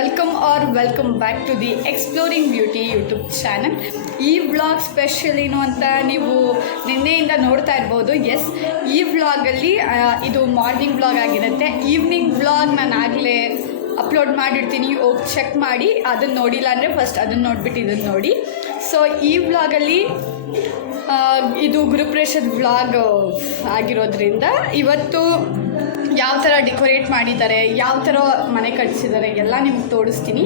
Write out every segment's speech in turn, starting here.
Welcome back to the exploring beauty YouTube channel. ಈ vlog special ಏನು ಅಂತ ನೀವು ನಿನ್ನೆಯಿಂದ ನೋಡ್ತಾ ಇರ್ಬೋದು. ಎಸ್, ಈ ವ್ಲಾಗಲ್ಲಿ ಇದು ಮಾರ್ನಿಂಗ್ ವ್ಲಾಗ್ ಆಗಿರುತ್ತೆ. ಈವ್ನಿಂಗ್ ವ್ಲಾಗ್ ನಾನು ಆಗಲೇ ಅಪ್ಲೋಡ್ ಮಾಡಿರ್ತೀನಿ, ಹೋಗಿ ಚೆಕ್ ಮಾಡಿ. ಅದನ್ನು ನೋಡಿಲ್ಲ ಅಂದರೆ ಫಸ್ಟ್ ಅದನ್ನು ನೋಡಿಬಿಟ್ಟು ಇದನ್ನು ನೋಡಿ. ಸೊ ಈ ವ್ಲಾಗಲ್ಲಿ ಇದು ಗುರುಪ್ರಸಾದ್ ವ್ಲಾಗ್ ಆಗಿರೋದ್ರಿಂದ ಇವತ್ತು ಯಾವ ಥರ ಡೆಕೋರೇಟ್ ಮಾಡಿದ್ದಾರೆ, ಯಾವ ಥರ ಮನೆ ಕಟ್ಟಿಸಿದ್ದಾರೆ ಎಲ್ಲ ನಿಮ್ಗೆ ತೋರಿಸ್ತೀನಿ.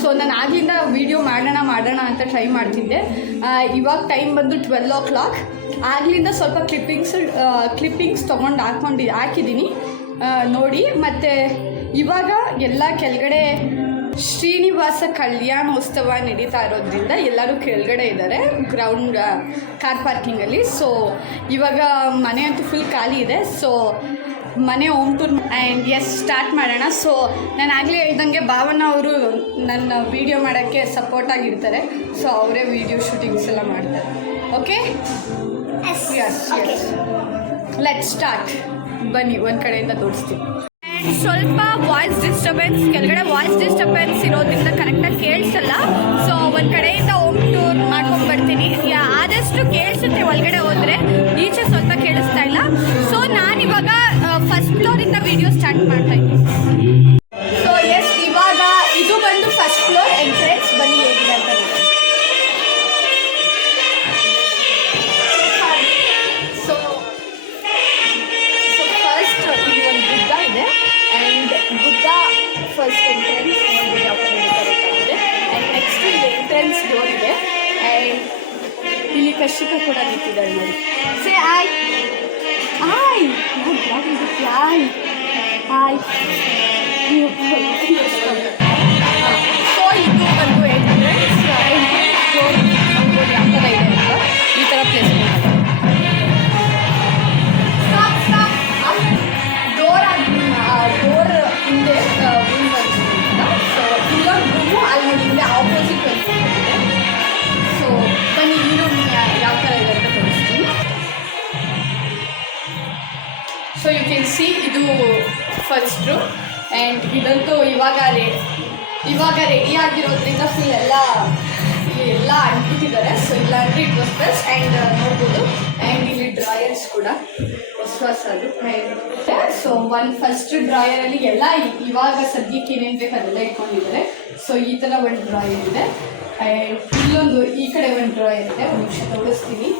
ಸೊ ನಾನು ಆಗಲಿಂದ ವೀಡಿಯೋ ಮಾಡೋಣ ಅಂತ ಟ್ರೈ ಮಾಡ್ತಿದ್ದೆ. ಇವಾಗ ಟೈಮ್ ಬಂದು 12 o'clock. ಆಗಲಿಂದ ಸ್ವಲ್ಪ ಕ್ಲಿಪ್ಪಿಂಗ್ಸ್ ತೊಗೊಂಡು ಹಾಕಿದ್ದೀನಿ ನೋಡಿ. ಮತ್ತು ಇವಾಗ ಎಲ್ಲ ಕೆಳಗಡೆ ಶ್ರೀನಿವಾಸ ಕಲ್ಯಾಣೋತ್ಸವ ನಡೀತಾ ಇರೋದ್ರಿಂದ ಎಲ್ಲರೂ ಕೆಳಗಡೆ ಇದ್ದಾರೆ ಗ್ರೌಂಡ್ ಕಾರ್ ಪಾರ್ಕಿಂಗಲ್ಲಿ. ಸೊ ಇವಾಗ ಮನೆ ಅಂತೂ ಫುಲ್ ಖಾಲಿ ಇದೆ. ಸೊ ಮನೆ ಹೋಮ್ ಟೂರ್ ಆ್ಯಂಡ್ ಸ್ಟಾರ್ಟ್ ಮಾಡೋಣ. ಸೊ ನಾನು ಆಗಲೇ ಹೇಳ್ದಂಗೆ ಭಾವನ ಅವರು ನನ್ನ ವೀಡಿಯೋ ಮಾಡೋಕ್ಕೆ ಸಪೋರ್ಟಾಗಿರ್ತಾರೆ. ಸೊ ಅವರೇ ವೀಡಿಯೋ ಶೂಟಿಂಗ್ಸ್ ಎಲ್ಲ ಮಾಡ್ತಾರೆ. Okay, yes let's start. ಬನ್ನಿ, ಒಂದು ಕಡೆಯಿಂದ ತೋರಿಸ್ತೀನಿ. ಆ್ಯಂಡ್ ಸ್ವಲ್ಪ ಕೆಳಗಡೆ ವಾಯ್ಸ್ ಡಿಸ್ಟರ್ಬೆನ್ಸ್ ಇರೋದ್ರಿಂದ ಕರೆಕ್ಟಾಗಿ ಕೇಳಿಸಲ್ಲ. ಸೊ ಒಂದು ಕಡೆಯಿಂದ ಹೋಮ್ ಟೂರ್ ಮಾಡ್ಕೊಂಡು ಬರ್ತೀನಿ. ಆದಷ್ಟು ಕೇಳಿಸುತ್ತೆ ಒಳಗಡೆ ಹೋದರೆ, ಈಚೆ ಸ್ವಲ್ಪ ಕೇಳಿಸ್ತಾ ಇಲ್ಲ. ಸೊ ನಾನಿವಾಗ ಫಸ್ಟ್ ಫ್ಲೋರಿಂದ ವಿಡಿಯೋ ಸ್ಟಾರ್ಟ್ ಮಾಡ್ತಾ ಇದ್ದೀನಿ. ಸೊ ಎಸ್, ಇವಾಗ ಇದು ಬಂದು ಫಸ್ಟ್ ಫ್ಲೋರ್ ಎಂಟ್ರೆನ್ಸ್. ಬನ್ನಿ ಹೇಗಿದೆ ಅಂತ ನೋಡಿ. ಸೊ ಫಸ್ಟ್ ಇಲ್ಲಿ ಒಂದು ಬುದ್ಧ ಇದೆ. ಆ್ಯಂಡ್ ಬುದ್ಧ ಫಸ್ಟ್ ಎಂಟ್ರೆನ್ಸ್ ನೋಡಿ ಯಾವ ಥರ ಬೇಕಾಗುತ್ತೆ. ಆ್ಯಂಡ್ ನೆಕ್ಸ್ಟ್ ಇಲ್ಲಿ ಎಂಟ್ರೆನ್ಸ್ ಡೋರ್ ಇದೆ. ಆ್ಯಂಡ್ ಇಲ್ಲಿ ಕರ್ಷಿಕ ಕೂಡ ನಿಂತಿದ್ದಾಳೆ ನೋಡಿ. ಸೇ ಆಯ್ ಆಯ್ ಆಯ್ ಆಯ್. ಸೊ ಇದು ಬಂದು ಎಂಟ್ರೆನ್ಸ್ ಡೋರ್ ಯಾವ ಥರ ಇದೆ ಅಂತ ಈ ಥರ ಪ್ಲೇಸ್ ಡೋರ್ ಹಿಂದೆ ರೂಮ್ ಬಂದಿರೋದ್ರಿಂದ. ಸೊ ಇಲ್ಲೊಂದು ರೂಮು ಅಲ್ಲಿ ಹಿಂದೆ ಆಪೋಸಿಟ್ ಒಂದು ರೂಮ್ ಇದೆ. ಸೊ ಬನ್ನಿ ಈ ರೂಮ್ ಯಾವ ಥರ ಇದೆ ಅಂತ ತೋರಿಸ್ತೀನಿ. ಸೊ ಯು ಕ್ಯಾನ್ ಸಿ ಇದು ಫಸ್ಟ್ ರೂಮ್. ಆ್ಯಂಡ್ ಇದಂತೂ ಇವಾಗ ರೆಡಿ ಆಗಿರೋದ್ರಿಂದ ಫುಲ್ ಎಲ್ಲ ಅಂಟಿಟ್ಟಿದ್ದಾರೆ. ಸೊ ಇಲ್ಲ ಅಂದರೆ ಇಟ್ ವಾಸ್ ಬೆಸ್ಟ್. ಆ್ಯಂಡ್ ನೋಡ್ಬೋದು. ಆ್ಯಂಡ್ ಇಲ್ಲಿ ಡ್ರಾಯರ್ಸ್ ಕೂಡ ಹೊಸದು. ಸೊ ಫಸ್ಟ್ ಡ್ರಾಯರಲ್ಲಿ ಎಲ್ಲ ಇವಾಗ ಸದ್ಯಕ್ಕೆ ಏನೇನು ಬೇಕು ಅದೆಲ್ಲ ಇಟ್ಕೊಂಡಿದ್ದಾರೆ. ಸೊ ಈ ಥರ ಒಂದು ಡ್ರಾಯರ್ ಇದೆ. ಇಲ್ಲೊಂದು ಈ ಕಡೆ ಒಂದು ಡ್ರಾಯರ್ ಇದೆ. ಒಂದು ನಿಮಿಷ ತೋರಿಸ್ತೀನಿ.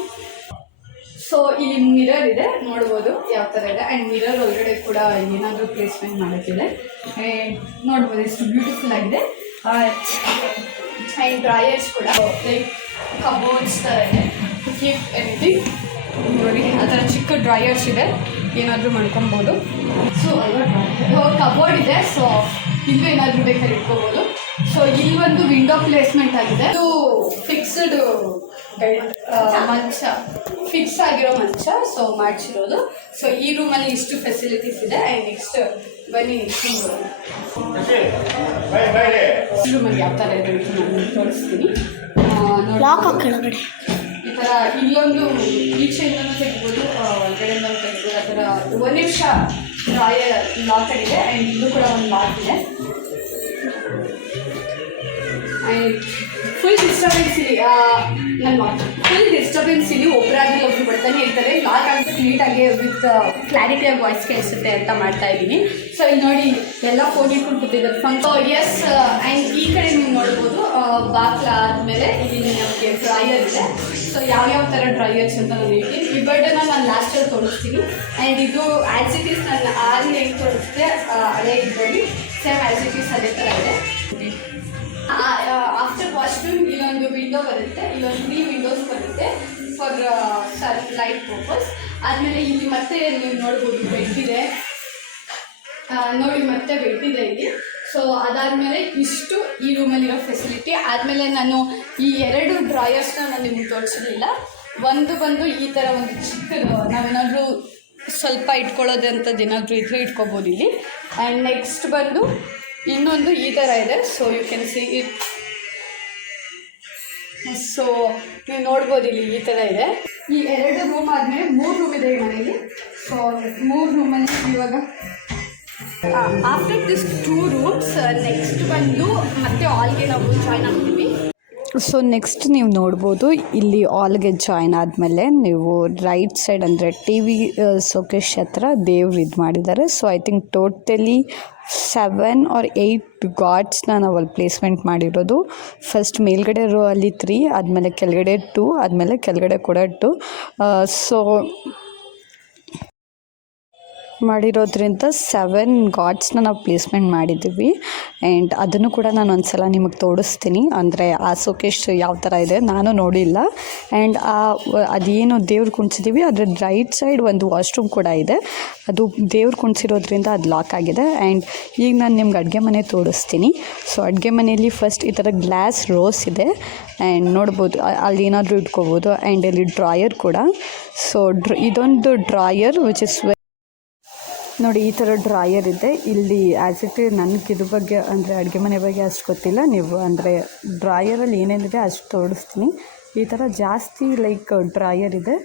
ಸೊ ಇಲ್ಲಿ ಮಿರರ್ ಇದೆ, ನೋಡ್ಬೋದು ಯಾವ ಥರ ಇದೆ. ಆ್ಯಂಡ್ ಮಿರರ್ ಒಳಗಡೆ ಕೂಡ ಏನಾದರೂ ಪ್ಲೇಸ್ಮೆಂಟ್ ಮಾಡೋಕ್ಕಿದೆ. ನೋಡ್ಬೋದು ಎಷ್ಟು ಬ್ಯೂಟಿಫುಲ್ ಆಗಿದೆ. ಆ್ಯಂಡ್ ಡ್ರಾಯರ್ಸ್ ಕೂಡ ಲೈಕ್ ಕಬೋರ್ಡ್ಸ್ ಥರ ಇದೆ. ಕೀಪ್ ಎನಿಥಿಂಗ್ ನೋಡಿ, ಆ ಥರ ಚಿಕ್ಕ ಡ್ರಾಯರ್ಸ್ ಇದೆ, ಏನಾದರೂ ಮಾಡ್ಕೊಬೋದು. ಸೊ ಕಬೋರ್ಡ್ ಇದೆ. ಸೊ ಇಲ್ಲೂ ಏನಾದರೂ ಬೇಕಾದ್ರೆ ಇಟ್ಕೋಬೋದು. ಸೊ ಇಲ್ಲಿ ಒಂದು ವಿಂಡೋ ಪ್ಲೇಸ್ಮೆಂಟ್ ಆಗಿದೆ. ಇದು ಫಿಕ್ಸ್ಡ್ ಮಂಚ, ಫಿಕ್ಸ್ ಆಗಿರೋ ಮಂಚ. ಸೊ ಮಾಡಿಸಿರೋದು. ಸೊ ಈ ರೂಮಲ್ಲಿ ಇಷ್ಟು ಫೆಸಿಲಿಟೀಸ್ ಇದೆ. ಆ್ಯಂಡ್ ನೆಕ್ಸ್ಟ್ ಬನ್ನಿ ರೂಮಲ್ಲಿ ಯಾವ ಥರ ಇದೆ ನಾನು ತೋರಿಸ್ತೀನಿ. ಕೆಳಗಡೆ ಈ ಥರ ಇಲ್ಲೊಂದು ಈಚೆಯಿಂದನೂ ತೆಗಿಬೋದು, ಹೊರಗಡೆಯಿಂದ ತೆಗಿಬೋದು. ಆ ಥರ ಒಂದು ನಿಮಿಷ ಡ್ರಾಯರ್ ಲಾಕ್ ಆಗಿದೆ. ಆ್ಯಂಡ್ ಇದು ಕೂಡ ಒಂದು ಲಾಕ್ ಇದೆ. ಆ್ಯಂಡ್ ಫುಲ್ ಡಿಸ್ಟರ್ಬೆನ್ಸ್ ಇಲ್ಲಿ ಒಬ್ಬರಾಗಿ ಒಬ್ರು ಬರ್ತಾನೆ ಇರ್ತಾರೆ. ಲಾಕ್ ಆಗಿಬಿಟ್ಟು ನೀಟಾಗಿ ವಿತ್ ಕ್ಲಾರಿಟಿಯಾಗಿ ವಾಯ್ಸ್ ಕೇಳಿಸುತ್ತೆ ಅಂತ ಮಾಡ್ತಾ ಇದ್ದೀನಿ. ಸೊ ಇಲ್ಲಿ ನೋಡಿ ಎಲ್ಲ ಫೋನ್ ಇಟ್ಕೊಂಡು ಕೂತಿದ್ದಾರೆ ಫಂಕ್. ಎಸ್, ಆ್ಯಂಡ್ ಈ ಕಡೆ ನೀವು ನೋಡ್ಬೋದು ಬಾಕ್ಲ ಆದಮೇಲೆ ಇಲ್ಲಿ ನಮಗೆ ಡ್ರಾಯರ್ ಇದೆ. ಸೊ ಯಾವ್ಯಾವ ಥರ ಡ್ರಾಯರ್ಸ್ ಅಂತ ನಾನು ಹೇಳ್ತೀನಿ. ಈ ಬರ್ಡನ್ನ ನಾನು ಲಾಸ್ಟಲ್ಲಿ ತೋರಿಸ್ತೀನಿ. ಆ್ಯಂಡ್ ಇದು ಆ್ಯಸ್ ಇಟ್ ಈಸ್ ನಾನು ಆಗಲೇ ಹೆಂಗೆ ತೋರಿಸಿದೆ ಹಳೆ ಇದರಲ್ಲಿ ಸೇಮ್ ಆ್ಯಸ್ ಇಟ್ ಈಸ್ ಅದೇ ಥರ ಇದೆ. ಆಫ್ಟರ್ ವಾಶ್ರೂಮ್ ಇಲ್ಲೊಂದು ವಿಂಡೋ ಬರುತ್ತೆ. ಇಲ್ಲೊಂದು 3 ವಿಂಡೋಸ್ ಬರುತ್ತೆ ಫಾರ್ ಸನ್ ಲೈಟ್ ಪರ್ಪಸ್. ಆದಮೇಲೆ ಇಲ್ಲಿ ಮತ್ತೆ ನೀವು ನೋಡ್ಬೋದು ಬೆಡ್ ಇದೆ ನೋಡಿ, ಮತ್ತೆ ಬೆಡ್ ಇದೆ ಇಲ್ಲಿ. ಸೊ ಅದಾದಮೇಲೆ ಇಷ್ಟು ಈ ರೂಮಲ್ಲಿರೋ ಫೆಸಿಲಿಟಿ. ಆದಮೇಲೆ ನಾನು ಈ 2 ಡ್ರಾಯರ್ಸ್ನ ನಾನು ನಿಮ್ಗೆ ತೋರಿಸಲಿಲ್ಲ. ಒಂದು ಬಂದು ಈ ಥರ ಒಂದು ಚಿಕ್ಕದು ನಾವೇನಾದರೂ ಸ್ವಲ್ಪ ಇಟ್ಕೊಳ್ಳೋದಂಥದ್ದು ಏನಾದರೂ ಇದ್ರೆ ಇಟ್ಕೋಬೋದು ಇಲ್ಲಿ. ಆ್ಯಂಡ್ ನೆಕ್ಸ್ಟ್ ಬಂದು ಇನ್ನೊಂದು ಈ ಥರ ಇದೆ. So you can see it. So ನೀವು ನೋಡ್ಬೋದು ಇಲ್ಲಿ ಈ ಥರ ಇದೆ. ಈ 2 ರೂಮ್ ಆದಮೇಲೆ 3 ರೂಮ್ ಇದೆ ಈ ಮನೆಯಲ್ಲಿ. ಸೊ 3 ರೂಮಲ್ಲಿ ಇವಾಗ After these 2 rooms, next ಬಂದು ಮತ್ತೆ ಹಾಲ್ಗೆ ನಾವು ಜಾಯ್ನ್ ಆಗ್ತೀವಿ. ಸೊ ನೆಕ್ಸ್ಟ್ ನೀವು ನೋಡ್ಬೋದು, ಇಲ್ಲಿ ಹಾಲ್ಗೆ ಜಾಯ್ನ್ ಆದಮೇಲೆ ನೀವು ರೈಟ್ ಸೈಡ್ ಅಂದರೆ ಟಿ ವಿ ಸೋಕೇಶ್ ಹತ್ರ ದೇವ್ರು ಇದು ಮಾಡಿದ್ದಾರೆ. So I think totally 7 or 8 ಗಾಡ್ಸ್ನ ನಾವು ಅಲ್ಲಿ ಪ್ಲೇಸ್ಮೆಂಟ್ ಮಾಡಿರೋದು. ಫಸ್ಟ್ ಮೇಲ್ಗಡೆ ರೋ ಅಲ್ಲಿ 3, ಆದಮೇಲೆ ಕೆಳಗಡೆ 2, ಆದಮೇಲೆ ಕೆಳಗಡೆ ಕೂಡ 2. ಸೊ ಮಾಡಿರೋದ್ರಿಂದ 7 ಗಾಡ್ಸ್ನ ನಾವು ಪ್ಲೇಸ್ಮೆಂಟ್ ಮಾಡಿದ್ದೀವಿ. ಆ್ಯಂಡ್ ಅದನ್ನು ಕೂಡ ನಾನು ಒಂದು ಸಲ ನಿಮಗೆ ತೋರಿಸ್ತೀನಿ. ಅಂದರೆ ಆ ಸೋಕೇಶ್ ಯಾವ ಥರ ಇದೆ ನಾನು ನೋಡಿಲ್ಲ. ಆ್ಯಂಡ್ ಅದೇನು ದೇವ್ರು ಕುಣಿಸಿದ್ದೀವಿ ಅದ್ರ ರೈಟ್ ಸೈಡ್ ಒಂದು ವಾಶ್ರೂಮ್ ಕೂಡ ಇದೆ. ಅದು ದೇವ್ರು ಕುಣಿಸಿರೋದ್ರಿಂದ ಅದು ಲಾಕ್ ಆಗಿದೆ. ಆ್ಯಂಡ್ ಈಗ ನಾನು ನಿಮ್ಗೆ ಅಡುಗೆ ಮನೆ ತೋರಿಸ್ತೀನಿ. ಸೊ ಅಡುಗೆ ಮನೆಯಲ್ಲಿ ಫಸ್ಟ್ ಈ ಥರ ಗ್ಲಾಸ್ ರೋಸ್ ಇದೆ. ಆ್ಯಂಡ್ ನೋಡ್ಬೋದು ಅಲ್ಲಿ ಏನಾದರೂ ಇಟ್ಕೋಬೋದು. ಆ್ಯಂಡ್ ಇಲ್ಲಿ ಡ್ರಾಯರ್ ಕೂಡ. ಸೊ ಇದೊಂದು ಡ್ರಾಯರ್ ವಿಚ್ ಇಸ್ ನೋಡಿ, ಈ ಥರ ಡ್ರಾಯರ್ ಇದೆ ಇಲ್ಲಿ. ಆ್ಯಸ್ ಇಟ್ ನನಗೆ ಇದ್ರ ಬಗ್ಗೆ ಅಂದರೆ ಅಡುಗೆ ಮನೆ ಬಗ್ಗೆ ಅಷ್ಟು ಗೊತ್ತಿಲ್ಲ. ನೀವು ಅಂದರೆ ಡ್ರಾಯರಲ್ಲಿ ಏನೇನಿದೆ ಅಷ್ಟು ತೋರಿಸ್ತೀನಿ. ಈ ಥರ ಜಾಸ್ತಿ ಲೈಕ್ ಡ್ರಾಯರ್ ಇದೆ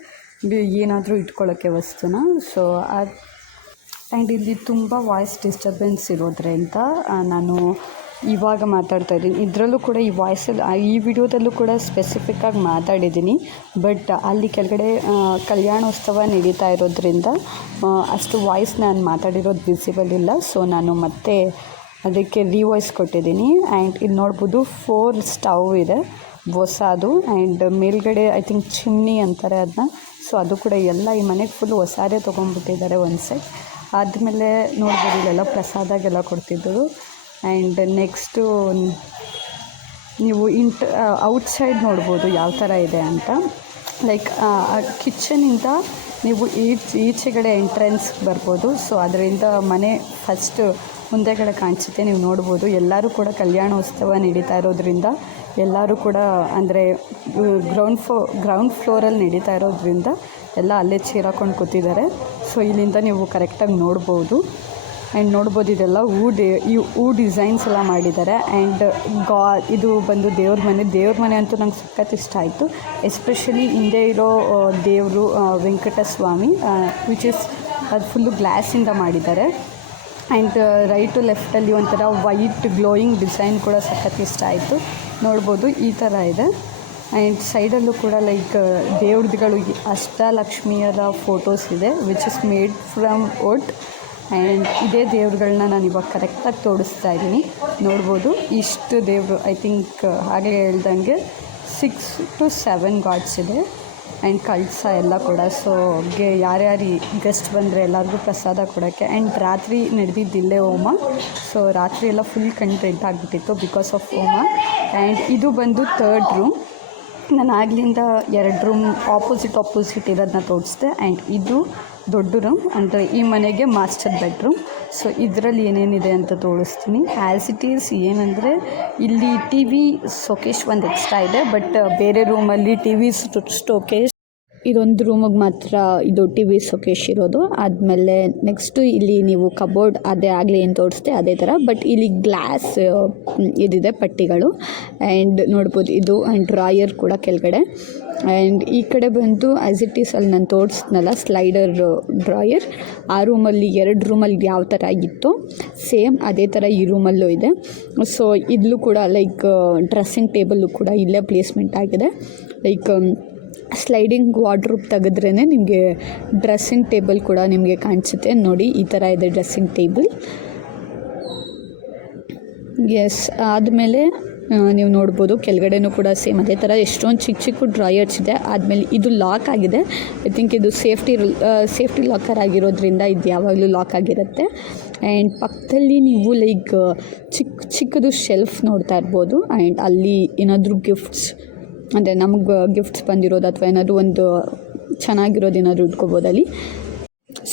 ಏನಾದರೂ ಇಟ್ಕೊಳ್ಳೋಕ್ಕೆ ವಸ್ತುನ. ಸೊ ಆ್ಯಂಡ್ ಇಲ್ಲಿ ತುಂಬ ವಾಯ್ಸ್ ಡಿಸ್ಟರ್ಬೆನ್ಸ್ ಇರೋದ್ರಿಂದ ನಾನು ಇವಾಗ ಮಾತಾಡ್ತಾ ಇದ್ದೀನಿ. ಇದರಲ್ಲೂ ಕೂಡ ಈ ವಾಯ್ಸಲ್ಲಿ ಈ ವಿಡಿಯೋದಲ್ಲೂ ಕೂಡ ಸ್ಪೆಸಿಫಿಕ್ಕಾಗಿ ಮಾತಾಡಿದ್ದೀನಿ. ಬಟ್ ಅಲ್ಲಿ ಕೆಳಗಡೆ ಕಲ್ಯಾಣೋತ್ಸವ ನಡೀತಾ ಇರೋದ್ರಿಂದ ಅಷ್ಟು ವಾಯ್ಸ್ ನಾನು ಮಾತಾಡಿರೋದು ವಿಸಿಬಲ್ ಇಲ್ಲ. ಸೊ ನಾನು ಮತ್ತೆ ಅದಕ್ಕೆ ರಿವಾಯ್ಸ್ ಕೊಟ್ಟಿದ್ದೀನಿ. ಆ್ಯಂಡ್ ಇಲ್ಲಿ ನೋಡ್ಬೋದು 4 ಸ್ಟವ್ ಇದೆ ಹೊಸದು. ಆ್ಯಂಡ್ ಮೇಲ್ಗಡೆ ಐ ಥಿಂಕ್ ಚಿಮ್ನಿ ಅಂತಾರೆ ಅದನ್ನ. ಸೊ ಅದು ಕೂಡ ಎಲ್ಲ ಈ ಮನೆಗೆ ಫುಲ್ ಹೊಸಾದೇ ತೊಗೊಂಡ್ಬಿಟ್ಟಿದ್ದಾರೆ ಒಂದು ಸೆಟ್. ಆದಮೇಲೆ ನೋಡ್ಬೋದು ಇಲ್ಲೆಲ್ಲ ಪ್ರಸಾದಾಗೆಲ್ಲ ಕೊಡ್ತಿದ್ದರು. ಆ್ಯಂಡ್ ನೆಕ್ಸ್ಟು ನೀವು ಔಟ್ಸೈಡ್ ನೋಡ್ಬೋದು ಯಾವ ಥರ ಇದೆ ಅಂತ. ಲೈಕ್ ಕಿಚನಿಂದ ನೀವು ಈಚೆಗಡೆ ಎಂಟ್ರೆನ್ಸ್ ಬರ್ಬೋದು. ಸೊ ಅದರಿಂದ ಮನೆ ಫಸ್ಟ್ ಮುಂದೆಗಡೆ ಕಾಣಿಸುತ್ತೆ, ನೀವು ನೋಡ್ಬೋದು. ಎಲ್ಲರೂ ಕೂಡ ಕಲ್ಯಾಣೋತ್ಸವ ನಡೀತಾ ಇರೋದ್ರಿಂದ ಎಲ್ಲರೂ ಕೂಡ ಅಂದರೆ ಗ್ರೌಂಡ್ ಫ್ಲೋರಲ್ಲಿ ನಡೀತಾ ಇರೋದ್ರಿಂದ ಎಲ್ಲ ಅಲ್ಲೇ ಚೇರ್ ಹಾಕೊಂಡು ಕೂತಿದ್ದಾರೆ. ಸೊ ಇಲ್ಲಿಂದ ನೀವು ಕರೆಕ್ಟಾಗಿ ನೋಡ್ಬೋದು. ಆ್ಯಂಡ್ ನೋಡ್ಬೋದು ಇದೆಲ್ಲ ಹೂ ಡಿಸೈನ್ಸ್ ಎಲ್ಲ ಮಾಡಿದ್ದಾರೆ. ಆ್ಯಂಡ್ ಇದು ಬಂದು ದೇವ್ರ ಮನೆ ಅಂತೂ ನಂಗೆ ಸಖತ್ ಇಷ್ಟ ಆಯಿತು. ಎಸ್ಪೆಷಲಿ ಹಿಂದೆ ಇರೋ ದೇವರು ವೆಂಕಟಸ್ವಾಮಿ ವಿಚ್ ಇಸ್ ಅದು ಫುಲ್ಲು ಗ್ಲಾಸಿಂದ ಮಾಡಿದ್ದಾರೆ. ಆ್ಯಂಡ್ ರೈಟು ಲೆಫ್ಟಲ್ಲಿ ಒಂಥರ ವೈಟ್ ಗ್ಲೋಯಿಂಗ್ ಡಿಸೈನ್ ಕೂಡ ಸಖತ್ ಇಷ್ಟ ಆಯಿತು. ನೋಡ್ಬೋದು ಈ ಥರ ಇದೆ. ಆ್ಯಂಡ್ ಸೈಡಲ್ಲೂ ಕೂಡ ಲೈಕ್ ದೇವ್ರಗಳು ಅಷ್ಟಲಕ್ಷ್ಮಿಯರ ಫೋಟೋಸ್ ಇದೆ which is made from wood. And ಇದೇ ದೇವ್ರುಗಳನ್ನ ನಾನು ಇವಾಗ ಕರೆಕ್ಟಾಗಿ ತೋರಿಸ್ತಾ ಇದ್ದೀನಿ. ನೋಡ್ಬೋದು ಇಷ್ಟು ದೇವರು ಐ ಥಿಂಕ್ ಹಾಗೆ ಹೇಳ್ದಂಗೆ 6 to 7 ಗಾಡ್ಸ್ ಇದೆ. ಆ್ಯಂಡ್ ಕಳಸ ಎಲ್ಲ ಕೂಡ. ಸೊ ಯಾರ್ಯಾರು ಗೆಸ್ಟ್ ಬಂದರೆ ಎಲ್ಲರಿಗೂ ಪ್ರಸಾದ ಕೊಡೋಕ್ಕೆ. ಆ್ಯಂಡ್ ರಾತ್ರಿ ನಡೆದಿದ್ದಿಲ್ಲೇ ಹೋಮ. ಸೊ ರಾತ್ರಿ ಎಲ್ಲ ಫುಲ್ ರೆಡ್ ಆಗಿಬಿಟ್ಟಿತ್ತು ಬಿಕಾಸ್ ಆಫ್ ಹೋಮ. ಆ್ಯಂಡ್ ಇದು ಬಂದು 3rd ರೂಮ್. ನಾನು ಆಗ್ಲಿಂದ 2 ರೂಮ್ ಆಪೋಸಿಟ್ ಇರೋದನ್ನ ತೋರಿಸಿದೆ. ಆ್ಯಂಡ್ ಇದು ದೊಡ್ಡ ರೂಮ್ ಅಂದರೆ ಈ ಮನೆಗೆ ಮಾಸ್ಟರ್ ಬೆಡ್ರೂಮ್. ಸೊ ಇದರಲ್ಲಿ ಏನೇನಿದೆ ಅಂತ ತೋರಿಸ್ತೀನಿ. ಆ್ಯಸ್ ಇಟ್ ಈಸ್ ಏನಂದರೆ ಇಲ್ಲಿ ಟಿ ವಿ ಸೋಕೇಶ್ ಒಂದು ಎಕ್ಸ್ಟ್ರಾ ಇದೆ. ಬಟ್ ಬೇರೆ ರೂಮಲ್ಲಿ ಟಿ ವಿ ಸ್ಟೋಕೇಶ್ ಇದೊಂದು ರೂಮಿಗೆ ಮಾತ್ರ ಇದು ಟಿ ವಿ ಸೋಕೇಶ್ ಇರೋದು. ಆದಮೇಲೆ ನೆಕ್ಸ್ಟು ಇಲ್ಲಿ ನೀವು ಕಬೋರ್ಡ್ ಅದೇ ಆಗಲಿ ಏನು ತೋರಿಸ್ದೆ ಅದೇ ಥರ. ಬಟ್ ಇಲ್ಲಿ ಗ್ಲಾಸ್ ಇದಿದೆ ಪಟ್ಟಿಗಳು. ಆ್ಯಂಡ್ ನೋಡ್ಬೋದು ಇದು. ಆ್ಯಂಡ್ ಡ್ರಾಯರ್ ಕೂಡ ಕೆಳಗಡೆ. ಆ್ಯಂಡ್ ಈ ಕಡೆ ಬಂದು ಆ್ಯಸ್ ಇಟ್ ಈಸ್ ಅಲ್ಲಿ ನಾನು ತೋರಿಸ್ನಲ್ಲ ಸ್ಲೈಡರ್ ಡ್ರಾಯರ್. ಆ ರೂಮಲ್ಲಿ 2 ರೂಮಲ್ಲಿ ಯಾವ ಥರ ಆಗಿತ್ತು ಸೇಮ್ ಅದೇ ಥರ ಈ ರೂಮಲ್ಲೂ ಇದೆ. ಸೊ ಇಲ್ಲೂ ಕೂಡ ಲೈಕ್ ಡ್ರೆಸ್ಸಿಂಗ್ ಟೇಬಲ್ಲು ಕೂಡ ಇಲ್ಲೇ ಪ್ಲೇಸ್ಮೆಂಟ್ ಆಗಿದೆ. ಲೈಕ್ ಸ್ಲೈಡಿಂಗ್ ವಾರ್ಡ್ರೂಬ್ ತೆಗೆದ್ರೇ ನಿಮಗೆ ಡ್ರೆಸ್ಸಿಂಗ್ ಟೇಬಲ್ ಕೂಡ ನಿಮಗೆ ಕಾಣಿಸುತ್ತೆ. ನೋಡಿ ಈ ಥರ ಇದೆ ಡ್ರೆಸ್ಸಿಂಗ್ ಟೇಬಲ್. ಎಸ್ ಆದಮೇಲೆ ನೀವು ನೋಡ್ಬೋದು ಕೆಳಗಡೆನೂ ಕೂಡ ಸೇಮ್ ಅದೇ ಥರ ಎಷ್ಟೊಂದು ಚಿಕ್ಕ ಡ್ರಾಯರ್ಸ್ ಇದೆ. ಆದಮೇಲೆ ಇದು ಲಾಕ್ ಆಗಿದೆ. ಐ ಥಿಂಕ್ ಇದು ಸೇಫ್ಟಿ ಲಾಕರ್ ಆಗಿರೋದ್ರಿಂದ ಇದು ಯಾವಾಗಲೂ ಲಾಕ್ ಆಗಿರುತ್ತೆ. ಆ್ಯಂಡ್ ಪಕ್ಕದಲ್ಲಿ ನೀವು ಲೈಕ್ ಚಿಕ್ಕದು ಶೆಲ್ಫ್ ನೋಡ್ತಾ ಇರ್ಬೋದು. ಆ್ಯಂಡ್ ಅಲ್ಲಿ ಏನಾದರೂ ಗಿಫ್ಟ್ಸ್ ಅಂದರೆ ನಮಗೆ ಗಿಫ್ಟ್ಸ್ ಬಂದಿರೋದು ಅಥವಾ ಏನಾದರೂ ಒಂದು ಚೆನ್ನಾಗಿರೋದು ಏನಾದರೂ ಇಟ್ಕೋಬೋದು ಅಲ್ಲಿ.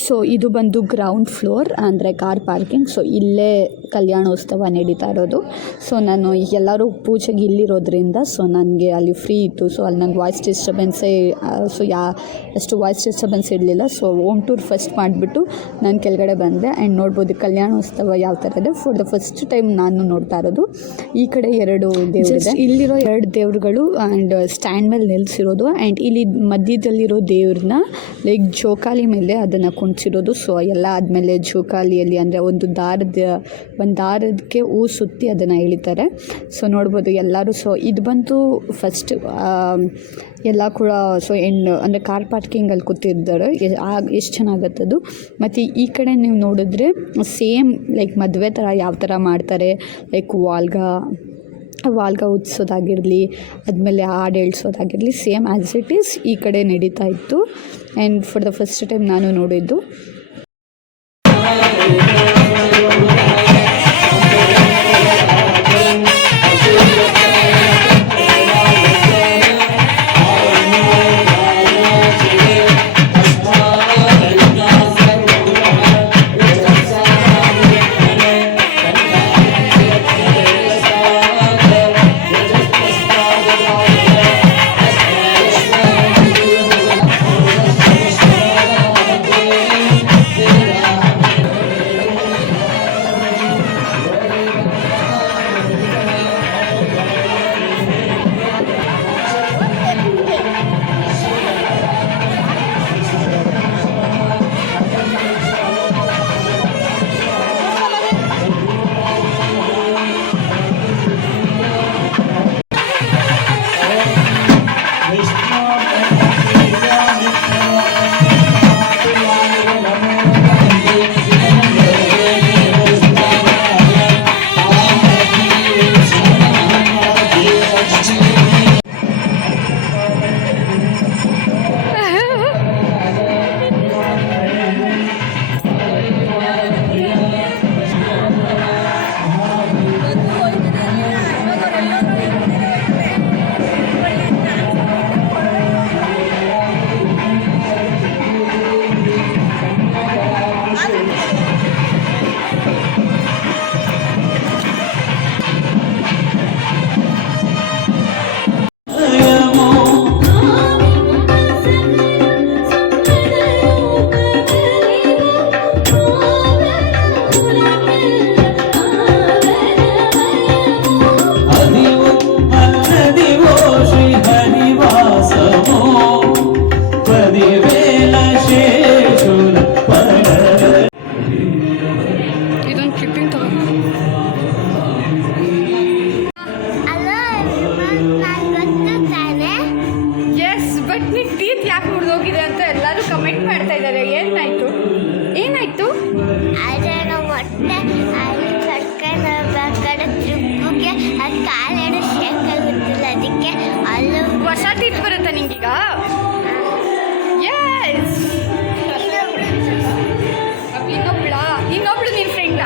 ಸೊ ಇದು ಬಂದು ಗ್ರೌಂಡ್ ಫ್ಲೋರ್ ಅಂದರೆ ಕಾರ್ ಪಾರ್ಕಿಂಗ್. ಸೊ ಇಲ್ಲೇ ಕಲ್ಯಾಣೋತ್ಸವ ನಡೀತಾ ಇರೋದು. ಸೊ ನಾನು ಎಲ್ಲರೂ ಪೂಜೆಗೆ ಇಲ್ಲಿರೋದ್ರಿಂದ ಸೊ ನನಗೆ ಅಲ್ಲಿ ಫ್ರೀ ಇತ್ತು. ಸೊ ಅಲ್ಲಿ ನಂಗೆ ವಾಯ್ಸ್ ಡಿಸ್ಟರ್ಬೆನ್ಸೇ ಅಷ್ಟು ವಾಯ್ಸ್ ಡಿಸ್ಟರ್ಬೆನ್ಸ್ ಇರಲಿಲ್ಲ. ಸೊ ಹೋಮ್ ಟೂರ್ ಫಸ್ಟ್ ಮಾಡಿಬಿಟ್ಟು ನಾನು ಕೆಳಗಡೆ ಬಂದೆ. ಆ್ಯಂಡ್ ನೋಡ್ಬೋದು ಕಲ್ಯಾಣೋತ್ಸವ ಯಾವ ಥರ ಇದೆ. ಫಾರ್ ದ ಫಸ್ಟ್ ಟೈಮ್ ನಾನು ನೋಡ್ತಾ ಇರೋದು. ಈ ಕಡೆ 2 ದೇವರಿದೆ. ಇಲ್ಲಿರೋ 2 ದೇವರುಗಳು ಆ್ಯಂಡ್ ಸ್ಟ್ಯಾಂಡ್ ಮೇಲೆ ನಿಲ್ಲಿಸಿರೋದು. ಆ್ಯಂಡ್ ಇಲ್ಲಿ ಮಧ್ಯದಲ್ಲಿರೋ ದೇವ್ರನ್ನ ಲೈಕ್ ಜೋಕಾಲಿ ಮೇಲೆ ಅದನ್ನು ಕುಣಿಸಿರೋದು. ಸೊ ಎಲ್ಲ ಆದಮೇಲೆ ಜೋಕಾಲಿಯಲ್ಲಿ ಅಂದರೆ ಒಂದು ದಾರದಕ್ಕೆ ಹೂ ಸುತ್ತಿ ಅದನ್ನು ಎಳಿತಾರೆ. ಸೊ ನೋಡ್ಬೋದು ಎಲ್ಲರೂ. ಸೊ ಇದು ಬಂತು ಫಸ್ಟ್ ಎಲ್ಲ ಕೂಡ. ಸೊ ಅಂದರೆ ಕಾರ್ ಪಾರ್ಕಿಂಗಲ್ಲಿ ಕೂತಿದ್ದಾರೆ. ಎಷ್ಟು ಚೆನ್ನಾಗತ್ತದು. ಮತ್ತು ಈ ಕಡೆ ನೀವು ನೋಡಿದ್ರೆ ಸೇಮ್ ಲೈಕ್ ಮದುವೆ ಥರ ಯಾವ ಥರ ಮಾಡ್ತಾರೆ, ಲೈಕ್ ವಾಲ್ಗ ಉತ್ಸೋದಾಗಿರಲಿ, ಆದಮೇಲೆ ಹಾಡು ಹೇಳ್ಸೋದಾಗಿರಲಿ, ಸೇಮ್ ಆ್ಯಸ್ ಇಟ್ ಈಸ್ ಈ ಕಡೆ ನಡೀತಾ ಇತ್ತು. And for the first time ನಾನು ನೋಡಿದ್ದು. ಹೊಸ ಟೀತ್ ಬರುತ್ತಾ ನಿಂಗೀಗ? ಇನ್ನೊಬ್ಳು ನಿನ್ನ ಫ್ರೆಂಡ್.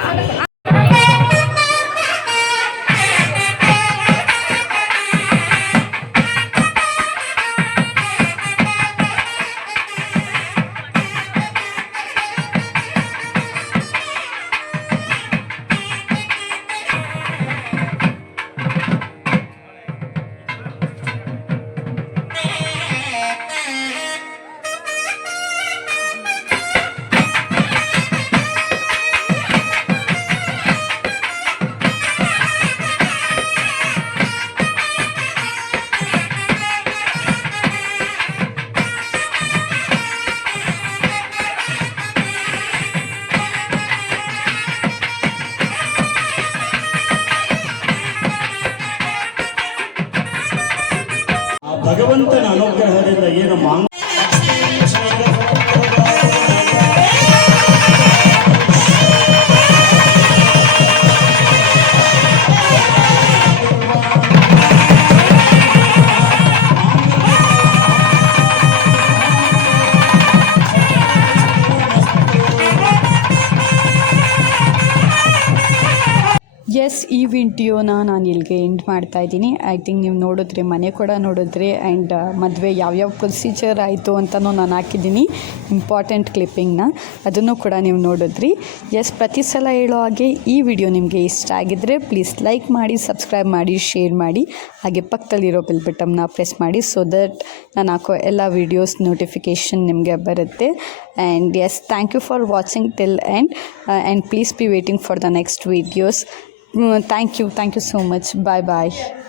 ಭಗವಂತನ ಅನುಗ್ರಹದಿಂದ ಏನು ಎಸ್, ಈ ವಿಡಿಯೋನ ನಾನು ಇಲ್ಲಿಗೆ ಎಂಡ್ ಮಾಡ್ತಾಯಿದ್ದೀನಿ. ಐ ಥಿಂಕ್ ನೀವು ನೋಡಿದ್ರಿ, ಮನೆ ಕೂಡ ನೋಡಿದ್ರಿ, ಆ್ಯಂಡ್ ಮದುವೆ ಯಾವ್ಯಾವ ಪ್ರೊಸೀಜರ್ ಆಯಿತು ಅಂತಲೂ ನಾನು ಹಾಕಿದ್ದೀನಿ ಇಂಪಾರ್ಟೆಂಟ್ ಕ್ಲಿಪ್ಪಿಂಗ್ನ, ಅದನ್ನು ಕೂಡ ನೀವು ನೋಡಿದ್ರಿ. ಎಸ್, ಪ್ರತಿ ಸಲ ಹೇಳೋ ಹಾಗೆ ಈ ವಿಡಿಯೋ ನಿಮಗೆ ಇಷ್ಟ ಆಗಿದ್ದರೆ ಪ್ಲೀಸ್ ಲೈಕ್ ಮಾಡಿ, ಸಬ್ಸ್ಕ್ರೈಬ್ ಮಾಡಿ, ಶೇರ್ ಮಾಡಿ, ಹಾಗೆ ಪಕ್ಕದಲ್ಲಿರೋ ಬೆಲ್ ಬಟನ್ನ ಪ್ರೆಸ್ ಮಾಡಿ, ಸೊ ದಟ್ ನಾನು ಹಾಕೋ ಎಲ್ಲ ವೀಡಿಯೋಸ್ ನೋಟಿಫಿಕೇಷನ್ ನಿಮಗೆ ಬರುತ್ತೆ. And yes, thank you for watching till end, and please be waiting for the next videos. Thank you so much. Bye bye.